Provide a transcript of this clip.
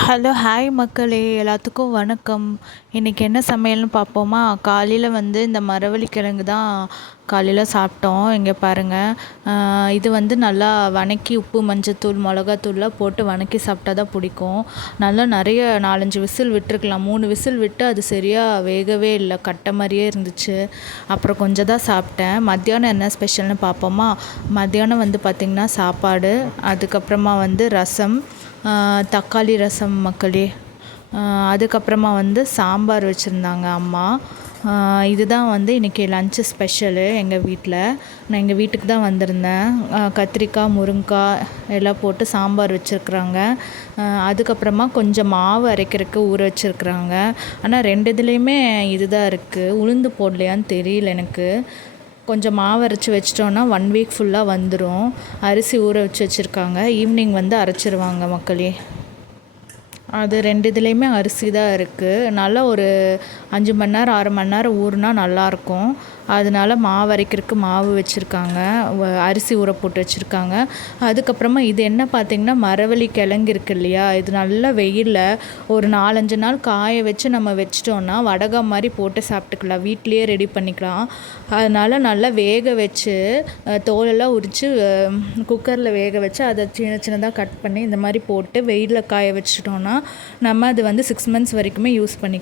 Hello hi மக்களே, எல்லாத்துக்கும் வணக்கம். இன்றைக்கி என்ன சமையல்னு பார்ப்போமா? காலையில் இந்த மரவள்ளிக்கிழங்கு தான் காலையில் சாப்பிட்டோம். இங்கே பாருங்கள், இது நல்லா வதக்கி உப்பு மஞ்சத்தூள் மிளகாத்தூள்லாம் போட்டு வதக்கி சாப்பிட்டா தான் பிடிக்கும். நல்லா நிறைய 4-5 விசில் விட்டுருக்கலாம். 3 விசில் விட்டு அது சரியாக வேகவே இல்லை, கட்டை மாதிரியே இருந்துச்சு. அப்புறம் கொஞ்சம் தான் சாப்பிட்டேன். மத்தியானம் என்ன ஸ்பெஷல்னு பார்ப்போமா? மத்தியானம் பார்த்திங்கன்னா சாப்பாடு, அதுக்கப்புறமா ரசம், தக்காளி ரசம் மக்களே. அதுக்கப்புறமா சாம்பார் வச்சுருந்தாங்க அம்மா. இதுதான் இன்றைக்கி லன்ச்சு ஸ்பெஷலு எங்கள் வீட்டில். நான் எங்கள் வீட்டுக்கு தான் வந்திருந்தேன். கத்திரிக்காய் முருங்கைக்காய் எல்லாம் போட்டு சாம்பார் வச்சுருக்குறாங்க. அதுக்கப்புறமா கொஞ்சம் மாவு அரைக்கிறதுக்கு ஊற வச்சுருக்குறாங்க. ஆனால் 2 இதுலேயுமே இது தான் இருக்குது. உளுந்து போடலையான்னு தெரியல எனக்கு. கொஞ்சம் மாவு அரைச்சி வச்சிட்டோன்னா 1 வீக் ஃபுல்லாக வந்துடும். அரிசி ஊற வச்சுருக்காங்க. ஈவினிங் அரைச்சிருவாங்க மக்களே. அது 2 இதுலேயுமே அரிசி தான் இருக்குது. நல்லா ஒரு 5 மணி நேரம் 6 மணி நேரம் ஊறுனா நல்லாயிருக்கும். அதனால மாவு அரைக்கிறதுக்கு மாவு வச்சுருக்காங்க, அரிசி ஊற போட்டு வச்சுருக்காங்க. அதுக்கப்புறமா இது என்ன பார்த்திங்கன்னா மரவள்ளி கிழங்கு இருக்குது இல்லையா, இது நல்லா வெயிலில் ஒரு 4-5 நாள் காய வச்சு நம்ம வச்சிட்டோன்னா வடகா மாதிரி போட்டு சாப்பிட்டுக்கலாம். வீட்லேயே ரெடி பண்ணிக்கலாம். அதனால் நல்லா வேக வச்சு தோலெல்லாம் உரித்து குக்கரில் வேக வச்சு அதை சின்ன சின்னதாக கட் பண்ணி இந்த மாதிரி போட்டு வெயிலில் காய வச்சிட்டோன்னா நம்ம அது 6 மந்த்ஸ் வரைக்குமே யூஸ் பண்ணிக்கலாம்.